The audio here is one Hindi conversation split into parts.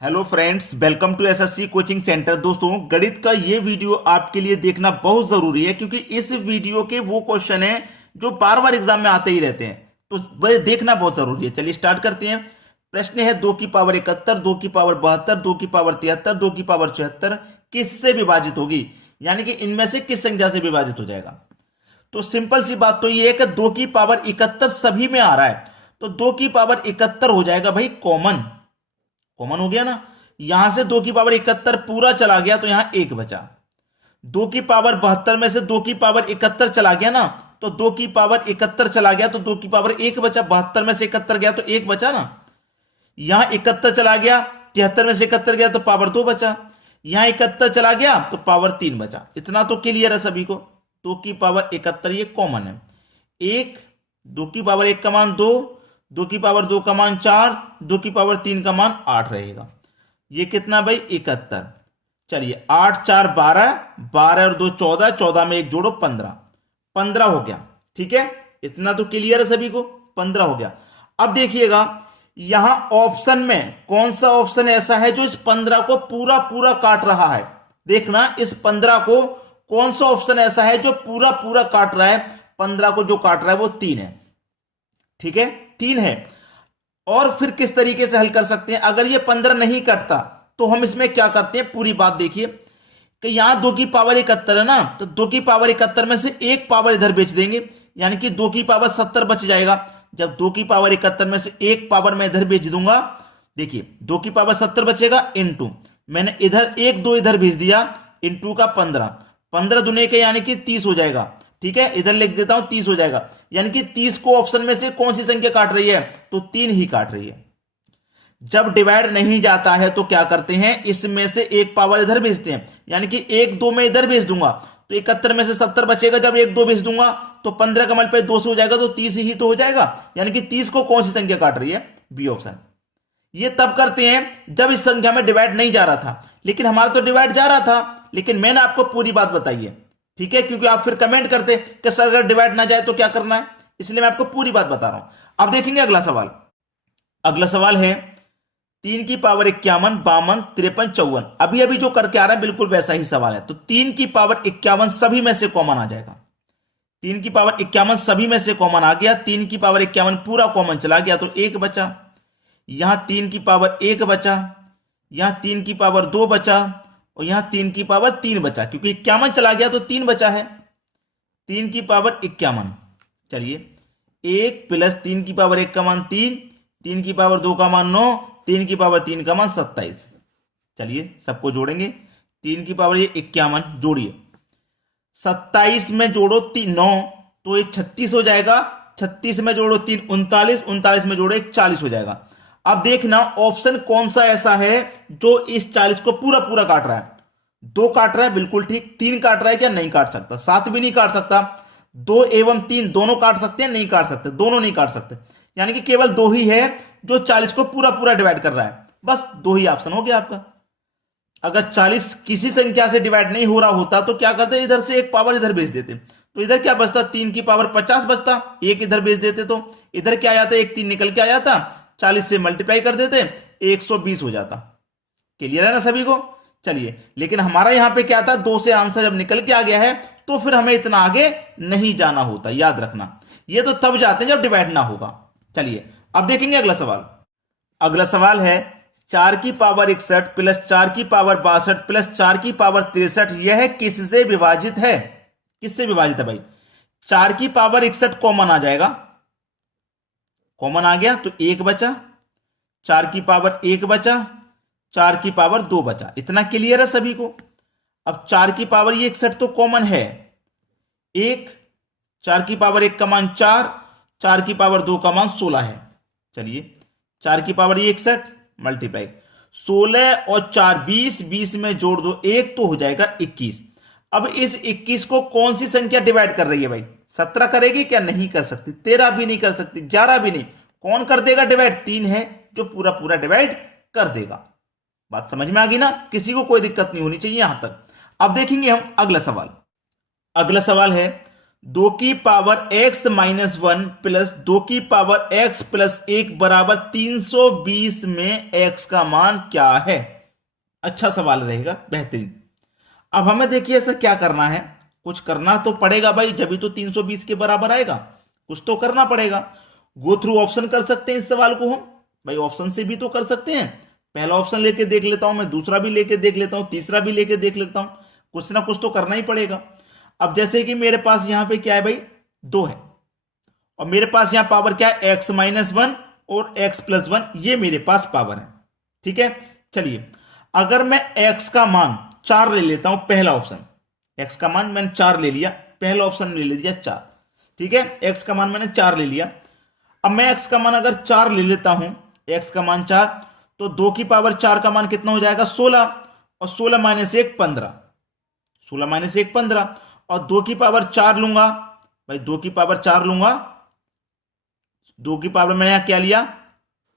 Hello friends, welcome to SSC coaching centre. दोस्तों, गणित का ये वीडियो आपके लिए देखना बहुत जरूरी है क्योंकि इस वीडियो के वो क्वेश्चन हैं जो बार बार एग्जाम में आते ही रहते हैं, तो वह देखना बहुत जरूरी है। चलिए स्टार्ट करते हैं। प्रश्न है 2 की पावर 71, 2 की पावर 72, 2 की पावर 73, 2 की पावर 74 किससे विभाजित होगी, यानी कि इनमें से किस संख्या से विभाजित हो जाएगा। तो सिंपल सी बात तो ये है कि 2 की पावर 71 सभी में आ रहा है, तो 2 की पावर 71 हो जाएगा भाई कॉमन। कॉमन हो गया ना। यहां से 2 की पावर 71 पूरा चला गया तो यहां एक बचा। 2 की पावर 72 में से 2 की पावर 71 चला गया ना, तो 2 की पावर 71 चला गया तो 2 की पावर एक बचा। 72 में से 71 गया तो एक बचा ना। यहां 71 चला गया, 73 में से 71 गया तो पावर 2 बचा। यहां 71 चला गया तो पावर 3 बचा। इतना तो क्लियर है सभी को। 2 की पावर 71 ये कॉमन है। एक, 2 की पावर 1 का मान 2, 2 की पावर 2 का मान 4, 2 की पावर 3 का मान 8 रहेगा। ये कितना भाई 71। चलिए 8 4 12, 12 और 2 14, 14 में एक जोड़ो 15, 15 हो गया। ठीक है, इतना तो क्लियर है सभी को। 15 हो गया। अब देखिएगा यहां ऑप्शन में कौन सा ऑप्शन ऐसा है जो इस 15 को पूरा पूरा काट रहा है। देखना इस 15 को कौन सा ऑप्शन ऐसा है जो पूरा पूरा काट रहा है। 15 को जो काट रहा है वो 3 है। ठीक है, 3 है। और फिर किस तरीके से हल कर सकते हैं, अगर ये 15 नहीं कटता तो हम इसमें क्या करते हैं, पूरी बात देखिए कि यहां 2 की पावर 71 है ना, तो 2 की पावर 71 में से एक पावर इधर बेच देंगे, यानी कि 2 की पावर 70 बच जाएगा। जब 2 की पावर 71 में से एक पावर मैं इधर भेज दूंगा, देखिए 2 की पावर 70 बचेगा इंटू मैंने इधर एक दो इधर भेज दिया, इंटू का 15, 15 दुने के यानी कि 30 हो जाएगा। ठीक है, इधर लिख देता हूं 30 हो जाएगा, यानी कि 30 को ऑप्शन में से कौन सी संख्या काट रही है, तो 3 ही काट रही है। जब डिवाइड नहीं जाता है तो क्या करते हैं, इसमें से एक पावर इधर भेजते हैं, यानी कि एक दो में इधर भेज दूंगा तो 71 में से 70 बचेगा। जब एक दो भेज दूंगा तो 15 का मल्टीप्लाई 2 से हो जाएगा, तो 30 ही तो हो जाएगा। यानी कि 30 को कौन सी संख्या काट रही है, बी ऑप्शन। ये तब करते हैं जब इस संख्या में डिवाइड नहीं जा रहा था, लेकिन हमारा तो डिवाइड जा रहा था, लेकिन मैंने आपको पूरी बात बताई है। ठीक है, क्योंकि आप फिर कमेंट करते कि सर अगर डिवाइड ना जाए तो क्या करना है, इसलिए मैं आपको पूरी बात बता रहा हूं। अब देखेंगे अगला सवाल। अगला सवाल है 3 की पावर 51, 52, 53, 54। अभी अभी जो करके आ रहा है बिल्कुल वैसा ही सवाल है। तो 3 की पावर 51 सभी में से कॉमन आ जाएगा। 3 की पावर 51 सभी में से कॉमन आ गया। 3 की पावर 51 पूरा कॉमन चला गया तो एक बचा। यहां 3 की पावर 1 बचा, यहां 3 की पावर 2 बचा, और यहां 3 की पावर 3 बचा, क्योंकि 51 चला गया तो 3 बचा है। 3 की पावर 51, चलिए 1 प्लस 3 की पावर 1 का मान 3, 3 की पावर 2 का मान 9, 3 की पावर 3 का मान 27। चलिए सबको जोड़ेंगे। 3 की पावर 51 जोड़िए, 27 में जोड़ो 3 9, तो ये 36 हो जाएगा। 36 में जोड़ो 3 39, 39 में जोड़ो 1 40 हो जाएगा। अब देखना ऑप्शन कौन सा ऐसा है जो इस 40 को पूरा पूरा काट रहा है। 2 काट रहा है, बिल्कुल ठीक। 3 काट रहा है क्या, नहीं काट सकता। 7 भी नहीं काट सकता। 2 एवं 3 दोनों काट सकते हैं, नहीं काट सकते, दोनों नहीं काट सकते। यानी कि केवल 2 ही है जो 40 को पूरा पूरा डिवाइड कर रहा है। बस 2 ही ऑप्शन हो गया आपका। अगर 40 किसी संख्या से डिवाइड नहीं हो रहा होता तो क्या करते, इधर से एक पावर इधर भेज देते, तो इधर क्या बचता, 3 की पावर 50 बचता। एक इधर भेज देते तो इधर क्या आ जाता, एक 3 निकल के आ जाता, 40 से मल्टीप्लाई कर देते, 120 हो जाता। क्लियर है ना सभी को। चलिए, लेकिन हमारा यहां पे क्या था, 2 से आंसर जब निकल के आ गया है तो फिर हमें इतना आगे नहीं जाना होता, याद रखना। ये तो तब जाते हैं जब डिवाइड ना होगा। चलिए अब देखेंगे अगला सवाल। अगला सवाल है 4 की पावर 61 प्लस 4 की पावर 62 प्लस 4 की पावर 63 यह किससे विभाजित है। किससे विभाजित है भाई, 4 की पावर 61 कॉमन आ जाएगा। कॉमन आ गया तो एक बचा, 4 की पावर 1 बचा, 4 की पावर 2 बचा। इतना क्लियर है सभी को। अब 4 की पावर 61 तो कॉमन है। एक, 4 की पावर 1 का मान 4, 4 की पावर 2 का मान 16 है। चलिए 4 की पावर 61 मल्टीप्लाई 16 और 4 20, 20 में जोड़ दो एक तो हो जाएगा 21। अब इस 21 को कौन सी संख्या डिवाइड कर रही है भाई, 17 करेगी क्या, नहीं कर सकती। 13 भी नहीं कर सकती, 11 भी नहीं। कौन कर देगा डिवाइड, 3 है जो पूरा पूरा डिवाइड कर देगा। बात समझ में आ गई ना, किसी को कोई दिक्कत नहीं होनी चाहिए यहां तक। अब देखेंगे हम अगला सवाल। अगला सवाल है 2 की पावर x माइनस 1 प्लस 2 की पावर x प्लस 1 बराबर 320 में x का मान क्या है? अच्छा सवाल रहेगा, बेहतरीन। अब हमें देखिए ऐसा क्या करना है, कुछ करना तो पड़ेगा भाई, जब भी तो 320 के बराबर आएगा, कुछ तो करना पड़ेगा। गो थ्रू ऑप्शन कर सकते हैं इस सवाल को हम, भाई ऑप्शन से भी तो कर सकते हैं। पहला ऑप्शन लेके देख लेता हूं मैं, दूसरा भी लेके देख लेता हूं, तीसरा भी लेके देख लेता हूं, कुछ ना कुछ तो करना ही पड़ेगा। अब जैसे कि मेरे पास यहां पे क्या है भाई, 2 है, और मेरे पास यहां पावर क्या है, x माइनस 1 और x प्लस 1, ये मेरे पास पावर है। ठीक है, चलिए अगर मैं x का मान 4 ले लेता हूं, पहला ऑप्शन, x का मान मैंने 4 ले लिया, पहला ऑप्शन ले लिया 4। ठीक है, x का मान मैंने 4 ले लिया। अब मैं x का मान अगर 4 ले लेता हूं, x का मान 4, तो 2 की पावर 4 का मान कितना हो जाएगा, 16, और 16 माइनस 1 15, 16 माइनस 1 15, और 2 की पावर 4 लूंगा भाई, 2 की पावर 4 लूंगा, 2 की पावर मैंने यहां क्या लिया,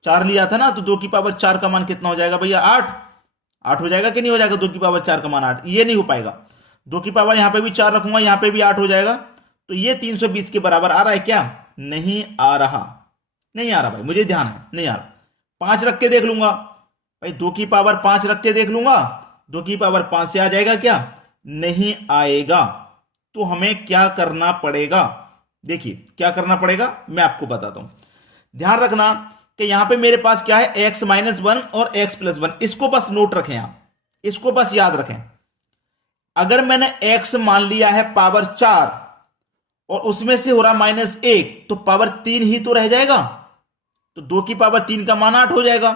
4 लिया था ना, तो 2 की पावर 4 का मान कितना हो जाएगा भैया, 8, 8 हो जाएगा कि नहीं हो जाएगा, 2 की पावर 4 का मान 8, ये नहीं हो पाएगा। 2 की पावर यहां पे भी 4 रखूंगा, यहां पे भी 8 हो जाएगा, तो ये 320 के बराबर आ रहा है क्या, नहीं आ रहा, नहीं आ रहा भाई, मुझे ध्यान है नहीं आ रहा। 5 रख के देख लूंगा भाई, 2 की पावर 5 रख के देख लूंगा, 2 की पावर 5 से आ जाएगा क्या, नहीं आएगा। तो हमें क्या करना पड़ेगा, देखिए क्या करना पड़ेगा मैं आपको बताता हूं। ध्यान रखना कि यहां पे मेरे पास क्या है, x माइनस 1 और x प्लस 1, इसको बस नोट रखें आप, इसको बस याद रखें। अगर मैंने x मान लिया है पावर 4 और उसमें से हो रहा माइनस 1, तो पावर 3 ही तो रह जाएगा, तो 2 की पावर 3 का मान 8 हो जाएगा,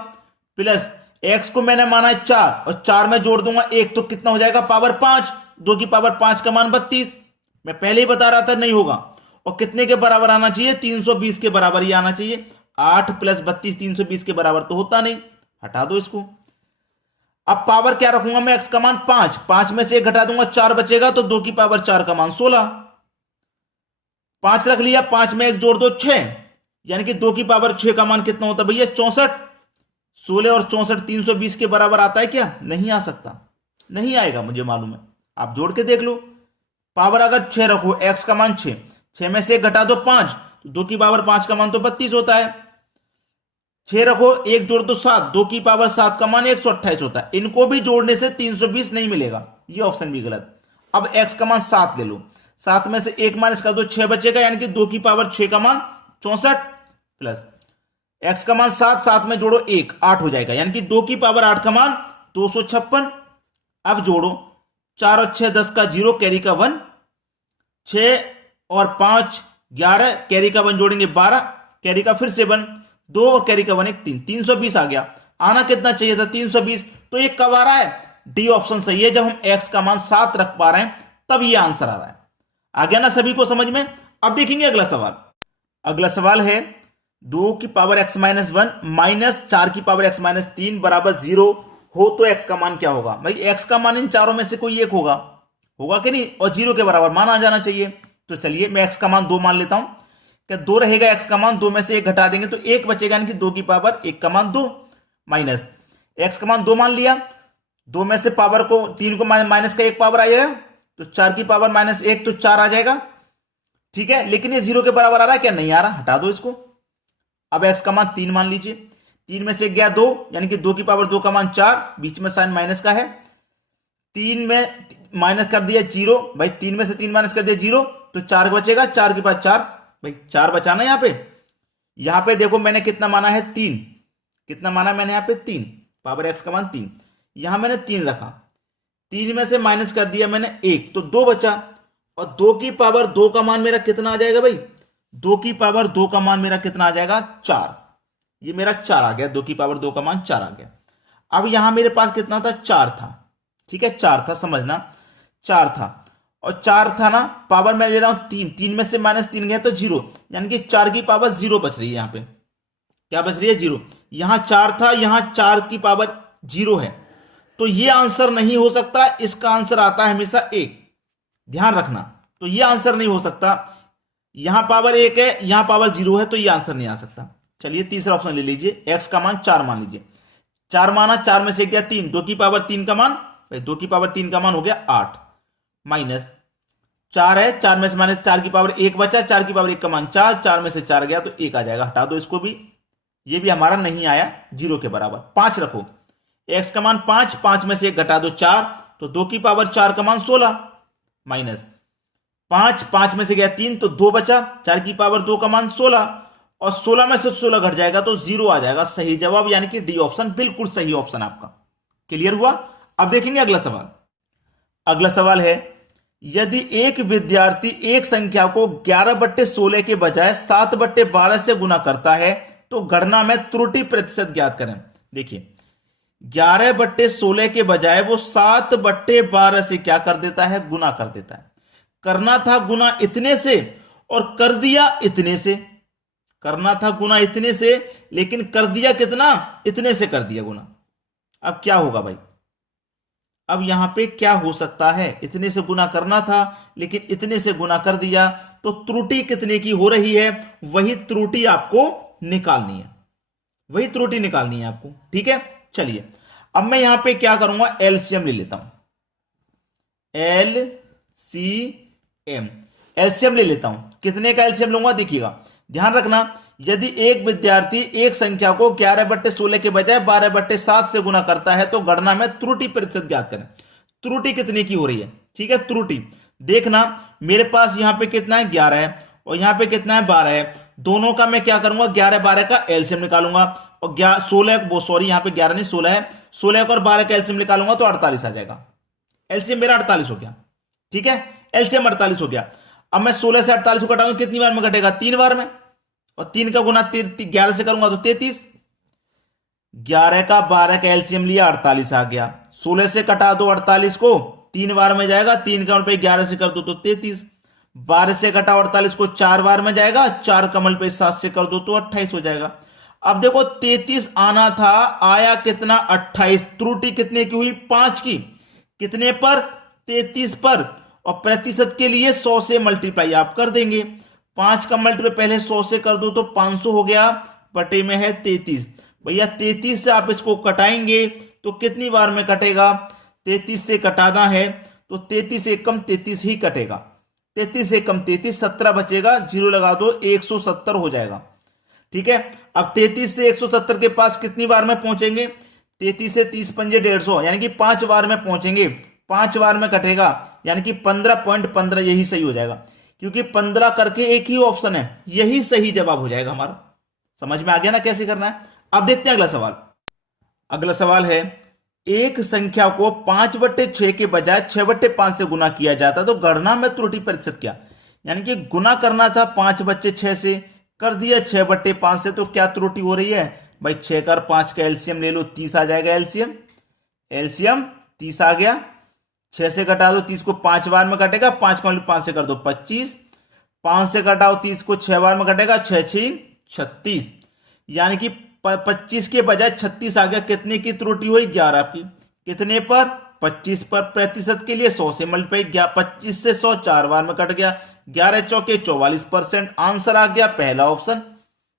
प्लस x को मैंने माना है 4 और 4 में जोड़ दूंगा 1, तो कितना हो जाएगा, पावर 5, 2 की पावर 5 का मान 32। मैं पहले ही बता रहा था नहीं होगा, और कितने के बराबर आना चाहिए, 320 के बराबर ही आना चाहिए। 8 प्लस 32 320 के बराबर तो होता नहीं, हटा दो इसको। अब पावर क्या रखूंगा मैं, x का मान 5, 5 में से 1 घटा दूंगा 4 बचेगा, तो 2 की पावर 4 का मान 16, 5 रख लिया, 5 में 1 जोड़ दो 6, यानी कि 2 की पावर 6 का मान कितना होता है भैया, 64। 16 और 64 320 के बराबर आता है क्या, नहीं आ सकता, नहीं आएगा, मुझे मालूम है, आप जोड़ के देख लो। पावर अगर 6 रखो, x का मान 6, 6 में से 1 घटा दो 5, तो 2 की पावर 5 का मान तो 32 होता है। 6 रखो, 1 जोड़ दो 7, 2 की पावर 7 का मान 128 होता है। इनको भी जोड़ने से 320 नहीं मिलेगा, ये ऑप्शन भी गलत। अब x का मान 7 ले लो, 7 में से 1 माइनस कर दो 6 बचेगा, यानी कि 2 की पावर 6 का मान 64, प्लस x का मान 7, 7 में जोड़ो 1, 8 हो जाएगा, यानी कि 2 की पावर 8 का मान 256। अब जोड़ो 4 और 6 10 का 0, कैरी का 1, 6 और 5 11, कैरी का 1 जोड़ेंगे 12, कैरी का फिर से 1, 2 और कैरी का 1 1 3, 320 आ गया। आना कितना चाहिए था, 320, तो ये कब आ रहा है, डी ऑप्शन सही है, जब हम x का मान 7 रख पा रहे हैं तब ये आंसर आ रहा है। आ गया ना सभी को समझ में। अब देखेंगे अगला सवाल। अगला सवाल है 2 की पावर x माइनस 1 माइनस 4 की पावर x माइनस 3 बराबर 0 हो तो x का मान क्या होगा। भाई x का मान इन चारों में से कोई एक होगा, होगा कि नहीं, और 0 के बराबर मान आ जाना चाहिए। तो चलिए मैं x का मान 2 मान लेता हूं, क्या 2 रहेगा x का मान, 2 में से 1 घटा देंगे तो 1 बचेगा, यानी कि 2 की पावर 1 का मान 2, माइनस x का मान 2 मान लिया, 2 में से पावर को 3 को माइनस का 1 पावर आ जाएगा, तो 4 की पावर माइनस 1 तो 4 आ जाएगा। ठीक है, लेकिन ये 0 के बराबर आ रहा है क्या, नहीं आ रहा, हटा दो इसको। अब x का मान 3 मान लीजिए, 3 में से गया 2, यानी कि 2 की पावर 2 का मान 4, बीच में साइन माइनस का है, 3 में माइनस कर दिया 0, भाई 3 में से 3 माइनस कर दिया 0, तो 4 बचेगा, 4 के पास 4, भाई 4 बचाना यहां पे देखो मैंने कितना माना है 3, कितना माना मैंने यहां पे 3, पावर x का मान 3, यहां मैंने 3 रखा, 3 में से माइनस कर दिया मैंने 1, तो 2 बचा, और 2 की पावर 2 का मान मेरा कितना आ जाएगा भाई, 2 की पावर 2 का मान मेरा कितना आ जाएगा 4, ये मेरा 4 आ गया, 2 की पावर 2 का मान 4 आ गया। अब यहां मेरे पास कितना था, 4 था, ठीक है 4 था, समझना 4 था, और 4 था ना, पावर मैं ले रहा हूं 3, 3 में से माइनस 3 गया तो 0, यानी कि 4 की पावर 0 बच रही है, यहां पे क्या बच रही है 0, यहां 4 था, यहां 4 की पावर 0 है, तो ये आंसर नहीं हो सकता, इसका आंसर आता है हमेशा 1, ध्यान रखना। तो ये आंसर नहीं हो सकता, यहां पावर 1 है, यहां पावर 0 है, तो ये आंसर नहीं आ सकता। चलिए तीसरा ऑप्शन ले लीजिए, x का मान 4 मान लीजिए, 4 माना, 4 में से गया 3, 2 की पावर 3 का मान, 2 की पावर 3 का मान हो गया 8, माइनस 4 है, 4 में से माइनस 4 की पावर 1 बचा, 4 की पावर 1 का मान 4, 4 में से 4 गया तो 1 आ जाएगा, हटा दो इसको भी, ये भी हमारा नहीं आया, 0 के बराबर। 5 रखो, x का मान 5, 5 में से 1 घटा दो 4, तो 2 की पावर 4 का मान 16, माइनस 5, 5 में से गया 3 तो 2 बचा, 4 की पावर 2 का मान 16, और 16 में से 16 घट जाएगा तो 0 आ जाएगा। सही जवाब यानी कि डी ऑप्शन बिल्कुल सही ऑप्शन आपका। क्लियर हुआ? अब देखेंगे अगला सवाल। अगला सवाल है, यदि एक विद्यार्थी एक संख्या को 11/16 के बजाय 7/12 से गुना करता है तो गणना में त्रुटि प्रतिशत ज्ञात करें। देखिए 11/16 के बजाय वो 7/12 से क्या कर देता है, गुना कर देता है। करना था गुना इतने से और कर दिया इतने से, करना था गुना इतने से लेकिन कर दिया कितना, इतने से कर दिया गुना। अब क्या होगा भाई, अब यहां पे क्या हो सकता है, इतने से गुना करना था लेकिन इतने से गुना कर दिया, तो त्रुटि कितने की हो रही है, वही त्रुटि आपको निकालनी है, वही त्रुटि निकालनी है आपको। ठीक है, चलिए अब मैं यहां पे क्या करूंगा, एलसीएम ले लेता हूं, एलसीएम ले लेता हूं। कितने का एलसीएम लूंगा, देखिएगा ध्यान रखना, यदि एक विद्यार्थी एक संख्या को 11/16 के बजाय 12/7 से गुना करता है तो गणना में त्रुटि प्रतिशत ज्ञात करें। त्रुटि कितने की हो रही है, ठीक है, त्रुटि देखना, मेरे पास यहां पे कितना है 11 है और यहां पे कितना है 12 है, दोनों का मैं क्या करूंगा 11-12 का एलसीएम निकालूंगा, और 16 वो सॉरी यहां पे 11 नहीं 16 है, 16 और 12 का एलसीएम निकालूंगा तो 48 आ जाएगा। एलसीएम मेरा 48 हो गया, ठीक है, एलसीएम 48 हो गया। अब मैं 16 से 48 को घटाऊंगा, कितनी बार में घटेगा, 3 बार में, और 3 का गुना 11 से करूंगा तो 33, 11 का 12 का एलसीएम लिया 48 आ गया। 16 से कटा दो 48 को, 3 बार में जाएगा, 3 का मल्टीप्लाई 11 से कर दो तो 33, 12 से कटा 48 को 4 बार में जाएगा, 4 का मल्टीप्लाई 7 से कर दो तो 28 हो जाएगा। अब देखो 33 आना था, आया कितना 28, त्रुटि कितने की हुई 5 की, कितने पर 33 पर, और प्रतिशत के लिए 100 से मल्टीप्लाई आप कर देंगे, 5 का मल्टीप्लाई पहले 100 से कर दो तो 500 हो गया, बटे में है 33। भैया 33 से आप इसको कटाएंगे तो कितनी बार में कटेगा, 33 से कटाना है तो 33 से कम 33 ही कटेगा, 33 से कम 33, 17 बचेगा, 0 लगा दो 170 हो जाएगा। ठीक है, अब 33 से 170 के पास कितनी बार में पहुंचेंगे, 33 से 30 पंजे 150, यानी कि 5 बार में पहुंचेंगे, 5 बार में कटेगा, यानी कि 15.15 यही सही हो जाएगा, क्योंकि 15 करके एक ही ऑप्शन है, यही सही जवाब हो जाएगा हमारा। समझ में आ गया ना कैसे करना है। अब देखते हैं अगला सवाल। अगला सवाल है, एक संख्या को 5/6 के बजाय 6/5 से गुना किया जाता तो गणना में त्रुटि प्रतिशत क्या, यानी कि गुना करना था 5/6 से, कर दिया 6/5 से, तो क्या त्रुटि हो रही है भाई, 6 कर 5 का एलसीएम ले लो, 30 आ जाएगा एलसीएम, एलसीएम 30 आ गया, 6 से घटा दो 30 को 5 बार में कटेगा, 5 का 5 से कर दो 25, 5 से घटाओ 30 को 6 बार में कटेगा, 6×6 36, यानी कि 25 के बजाय 36 आ गया। कितने की त्रुटि हुई 11 की, कितने पर 25 पर, प्रतिशत के लिए 100 से मल्टीप्लाई, 25 से 100 4 बार में कट गया, 11 चौके 44%, आंसर आ गया पहला ऑप्शन।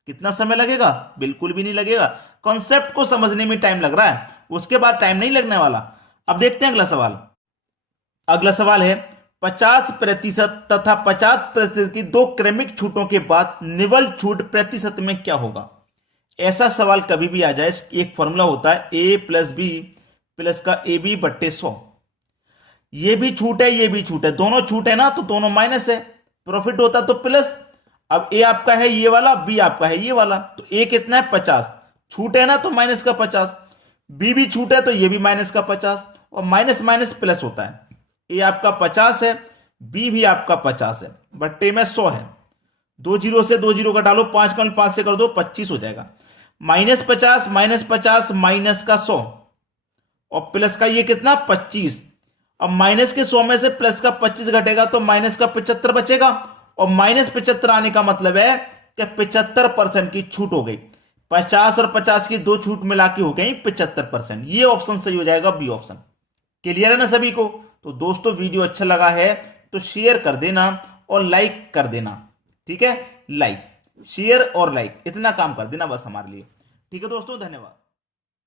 कितना समय लगेगा, बिल्कुल भी नहीं लगेगा, कॉन्सेप्ट को समझने में टाइम लग रहा है, उसके बाद टाइम नहीं लगने वाला। अब देखते हैं अगला सवाल। अगला सवाल है, 50% तथा 50% की दो क्रमिक छूटों के बाद निवल छूट प्रतिशत में क्या होगा। ऐसा सवाल कभी भी आ जाए, एक फॉर्मूला होता है a+b प्लस का ab/100, ये भी छूट है ये भी छूट है, दोनों छूट है ना तो दोनों माइनस है, प्रॉफिट होता तो प्लस। अब a आपका है ये वाला, b आपका है ये वाला, तो a कितना है 50, छूट है ना तो माइनस का 50, b भी छूट है तो ये भी माइनस का 50, और माइनस माइनस प्लस होता है, a आपका 50 है, b भी आपका 50 है, बट्टे में 100 है, 2 जीरो से 2 जीरो घटा लो, 5 का 5 से कर दो 25 हो जाएगा, -50 माइनस का 100 और प्लस का ये कितना 25। अब माइनस के 100 में से प्लस का 25 घटेगा तो माइनस का 75 बचेगा, और -75 आने का मतलब है कि 75% की छूट हो गई, 50 और 50 की दो छूट मिला के हो गई 75%। ये ऑप्शन सही हो जाएगा, बी ऑप्शन। क्लियर है ना सभी को। तो दोस्तों वीडियो अच्छा लगा है तो शेयर कर देना और लाइक कर देना, ठीक है, लाइक शेयर और लाइक इतना काम कर देना बस हमारे लिए, ठीक है दोस्तों, धन्यवाद।